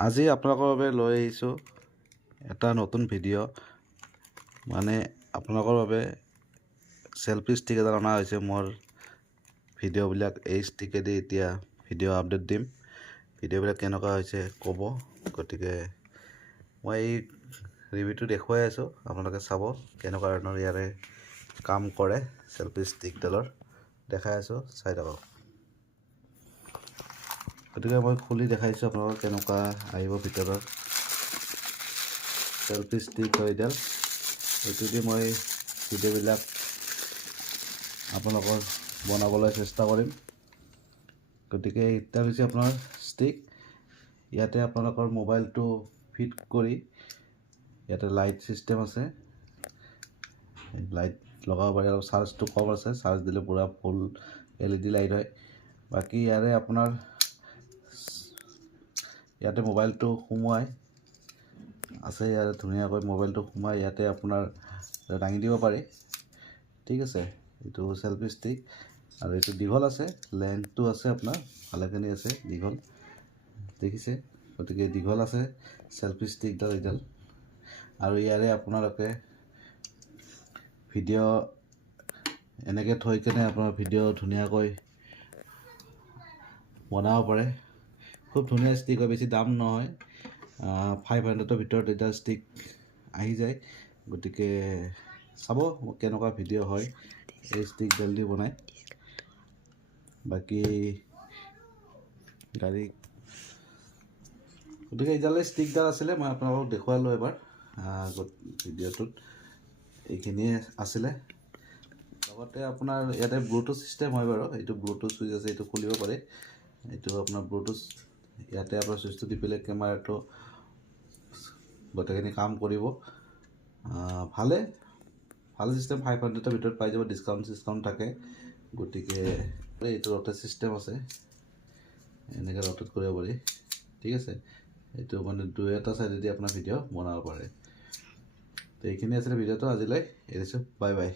আজি আপোনালোকৰ বাবে লৈ আহিছোঁ এটা নতুন ভিডিঅ' মানে আপোনালোকৰ বাবে সেলফি ষ্টিক এটা অনা হৈছে। মোৰ ভিডিঅ'বিলাক এই ষ্টিকেদি এতিয়া ভিডিঅ' আপডেট দিম। ভিডিঅ'বিলাক কেনেকুৱা হৈছে ক'ব, গতিকে মই এই ৰিভিউটো দেখুৱাই আছোঁ, আপোনালোকে চাব কেনেকুৱা ধৰণৰ ইয়াৰে কাম কৰে। সেলফি ষ্টিকডালৰ দেখাই আছোঁ, চাই থাকক। গতিকে মই খুলি দেখাইছোঁ আপোনালোকক কেনেকুৱা আহিব ভিতৰত। সেলফি ষ্টিক হয় এইডাল, এইটো দি মই ভিডিঅ'বিলাক আপোনালোকৰ বনাবলৈ চেষ্টা কৰিম। গতিকে এটা হৈছে আপোনাৰ ষ্টিক। ইয়াতে আপোনালোকৰ মোবাইলটো ফিট কৰি ইয়াতে লাইট চিষ্টেম আছে, লাইট লগাব পাৰি। আৰু চাৰ্জটো কম আছে, চাৰ্জ দিলে পূৰা ফুল LED লাইট হয়। বাকী ইয়াৰে আপোনাৰ ইয়াতে মোবাইলটো সোমোৱাই আছে, ইয়াতে ধুনীয়াকৈ মোবাইলটো সোমাই ইয়াতে আপোনাৰ দাঙি দিব পাৰি। ঠিক আছে, এইটো সেলফি ষ্টিক। আৰু এইটো দীঘল আছে, লেন্থটো আছে আপোনাৰ ভালেখিনি আছে, দীঘল দেখিছে। গতিকে দীঘল আছে সেলফি ষ্টিকডাল এইডাল। আৰু ইয়াৰে আপোনালোকে ভিডিঅ' এনেকৈ থৈ কেনে আপোনাৰ ভিডিঅ' ধুনীয়াকৈ বনাব পাৰে। খুব ধুনীয়া ষ্টিক হয়, বেছি দাম নহয়, 500ৰ ভিতৰত এটা ষ্টিক আহি যায়। গতিকে চাব কেনেকুৱা ভিডিঅ' হয় এই ষ্টিকডাল দি বনাই। বাকী গাড়ী গতিকে এইডালে ষ্টিকডাল আছিলে, মই আপোনালোকক দেখুৱালোঁ এবাৰ ভিডিঅ'টোত। এইখিনিয়ে আছিলে। লগতে আপোনাৰ ইয়াতে ব্লুটুথ ছিষ্টেম হয় বাৰু, এইটো ব্লুটুথ চুইচ আছে, এইটো খুলিব পাৰে। এইটো আপোনাৰ ব্লুটুথ, ইয়াতে আপোনাৰ চুইচটো টিপিলে কেমেৰাটো গোটেইখিনি কাম কৰিব। ভাল চিষ্টেম, 500ৰ ভিতৰত পাই যাব, ডিছকাউণ্ট থাকে। গতিকে এইটো ৰটেট চিষ্টেম আছে, এনেকৈ ৰটেট কৰিব পাৰি। ঠিক আছে, এইটো মানে এটা চাইডেদি আপোনাৰ ভিডিঅ' বনাব পাৰে। তো এইখিনি আছিলে ভিডিঅ'টো, আজিলৈ এৰিছোঁ, বাই বাই।